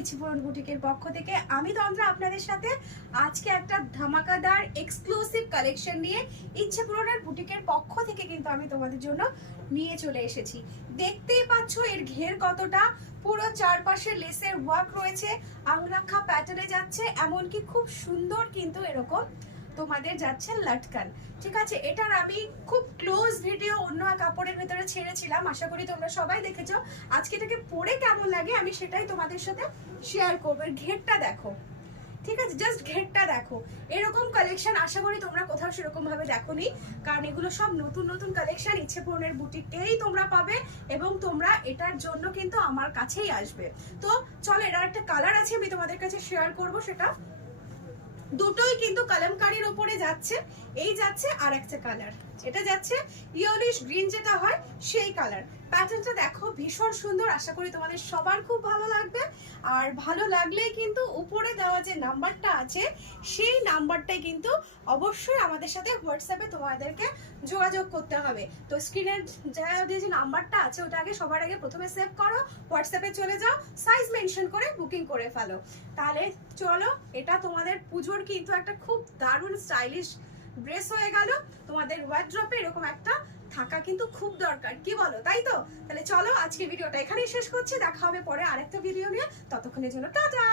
ইচ্ছেপূরণ বুটিকের পক্ষ থেকে আমি তন্দ্রা আপনাদের সাথে আজকে একটা ধামাকাদার এক্সক্লুসিভ কালেকশন নিয়ে ইচ্ছেপূরণের বুটিকের পক্ষ থেকে কিন্তু আমি তোমাদের জন্য নিয়ে চলে এসেছি। দেখতেই পাচ্ছ এর ঘের কতটা, পুরো চারপাশে লেসের ওয়ার্ক রয়েছে, আংরাক্ষা প্যাটার্নে যাচ্ছে, এমনকি খুব সুন্দর কিন্তু এরকম তোমাদের যাচ্ছে লটকান। ঠিক আছে, এটার আমি খুব ক্লোজ ভিডিও অন্য কাপড়ের ভেতরে ছেড়েছিলাম, আশা করি তোমরা সবাই দেখেছো। আজকে এটাকে পরে কেমন লাগে আমি সেটাই তোমাদের সাথে শেয়ার করবো। ঘেরটা দেখো, ঠিক আছে, জাস্ট ঘেরটা দেখো। এরকম কালেকশন আশা করি তোমরা কোথাও সেরকম ভাবে দেখোনি, কারণ এগুলো সব নতুন নতুন কালেকশন ইচ্ছেপূরণের বুটিকেই তোমরা পাবে এবং তোমরা এটার জন্য কিন্তু আমার কাছেই আসবে। তো চলো, এটার একটা কালার আছে আমি তোমাদের কাছে শেয়ার করব, সেটা দুটোই কিন্তু কালামকারীর উপরে যাচ্ছে। এই যাচ্ছে আর একটা কালার, এটা যাচ্ছে ইয়েলোইশ গ্রিন, যেটা হয় সেই কালার। প্যাটার্নটা দেখো ভীষণ সুন্দর, আশা করি তোমাদের সবার খুব ভালো লাগবে। আর ভালো লাগলে কিন্তু উপরে দেওয়া যে নাম্বারটা আছে সেই নাম্বারটাই কিন্তু অবশ্যই আমাদের সাথে হোয়াটসঅ্যাপে তোমাদেরকে যোগাযোগ করতে হবে। তো স্ক্রিনের যে নাম্বারটা আছে ওটা আগে সবার আগে প্রথমে সেভ করো, হোয়াটসঅ্যাপে চলে যাও, সাইজ মেনশন করে বুকিং করে ফেলো। তাহলে চলো, এটা তোমাদের পুজোর কিন্তু একটা খুব দারুণ স্টাইলিশ ড্রেস হয়ে গেল। তোমাদের ওয়ার্ড্রপে এরকম একটা থাকা কিন্তু খুব দরকার, কি বলো? তাই তো? তাহলে চলো, আজকে ভিডিওটা এখানেই শেষ করছি, দেখা হবে পরে আরেকটা ভিডিও নিয়ে। ততক্ষণের জন্য টাটা।